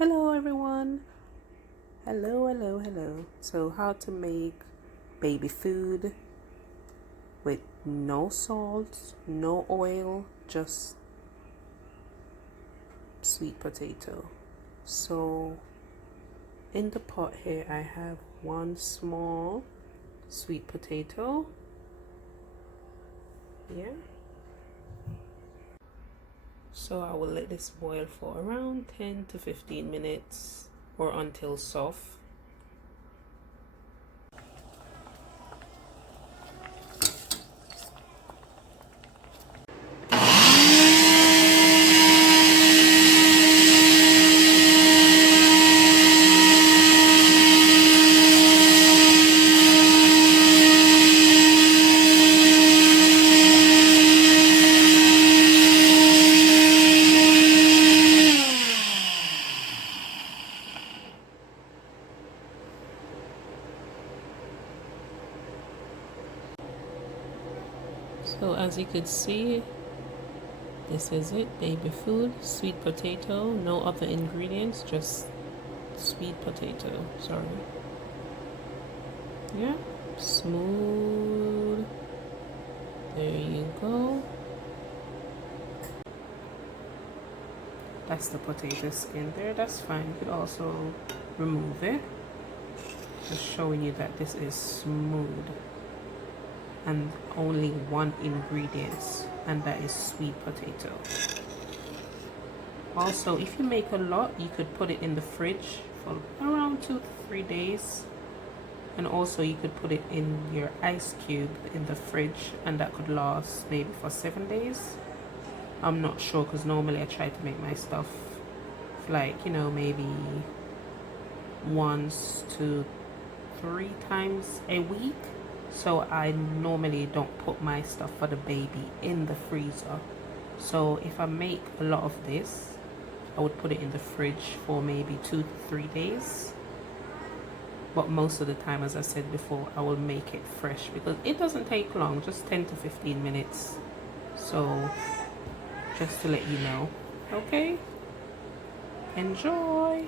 Hello everyone. Hello. So how to make baby food with no salt, no oil, just sweet potato. So in the pot here I have one small sweet potato. Yeah. So I will let this boil for around 10 to 15 minutes or until soft. So as you could see, this is it, baby food, sweet potato, no other ingredients, just sweet potato, sorry. Yeah, smooth, there you go. That's the potato skin there, that's fine. You could also remove it. Just showing you that this is smooth. And only one ingredient, and that is sweet potato. Also, if you make a lot, you could put it in the fridge for around 2 to 3 days, and also you could put it in your ice cube in the fridge, and that could last maybe for 7 days. I'm not sure, because normally I try to make my stuff like, you know, maybe 1 to 3 times a week. So I normally don't put my stuff for the baby in the freezer. So if I make a lot of this, I would put it in the fridge for maybe 2 to 3 days. But most of the time, as I said before, I will make it fresh because it doesn't take long, just 10 to 15 minutes. So just to let you know. Okay, enjoy.